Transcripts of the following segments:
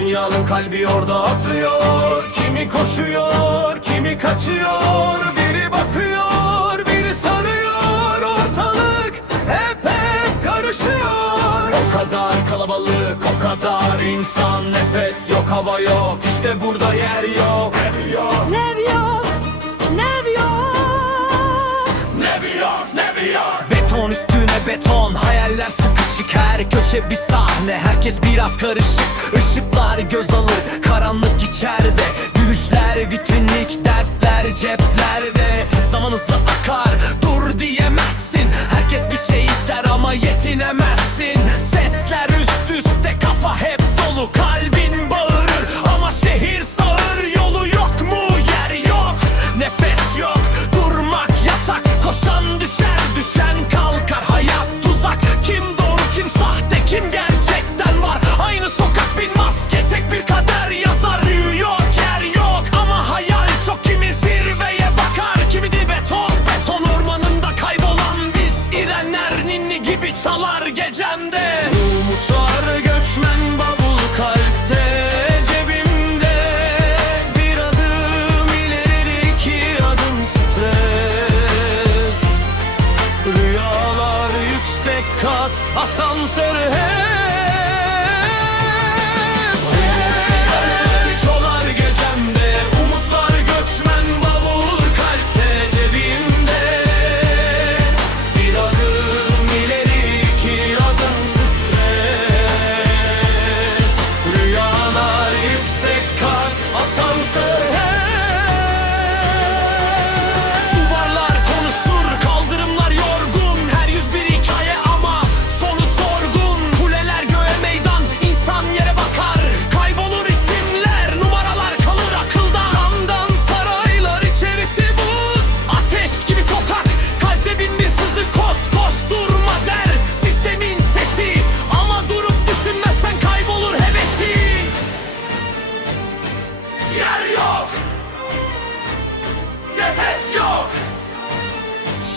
Dünyanın kalbi orada atıyor. Kimi koşuyor, kimi kaçıyor. Biri bakıyor, biri sanıyor Ortalık hep hep karışıyor. O kadar kalabalık, o kadar insan. Nefes yok, hava yok. İşte burada yer yok. Ev yok. Nev yok, nev yok. Nev yok, nev yok. Beton üstüne beton. Hayaller sıkı karışık Her köşe bir sahne. Herkes biraz karışık. Işıklar göz alır karanlık içeride. Gülüşler vitrinlik dertler ceplerde asansör hep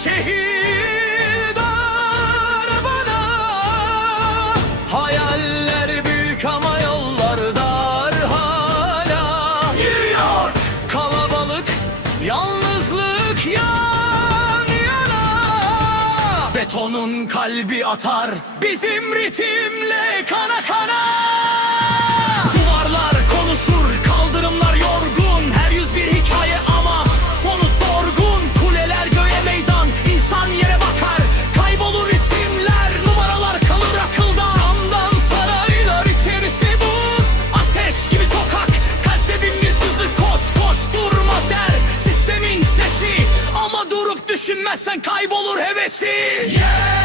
şehir dar bana Hayaller büyük ama yollar dar hala. New York Kalabalık, yalnızlık yan yana. Betonun kalbi atar bizim ritimle kana kana. düşünmezsen kaybolur hevesi yeah!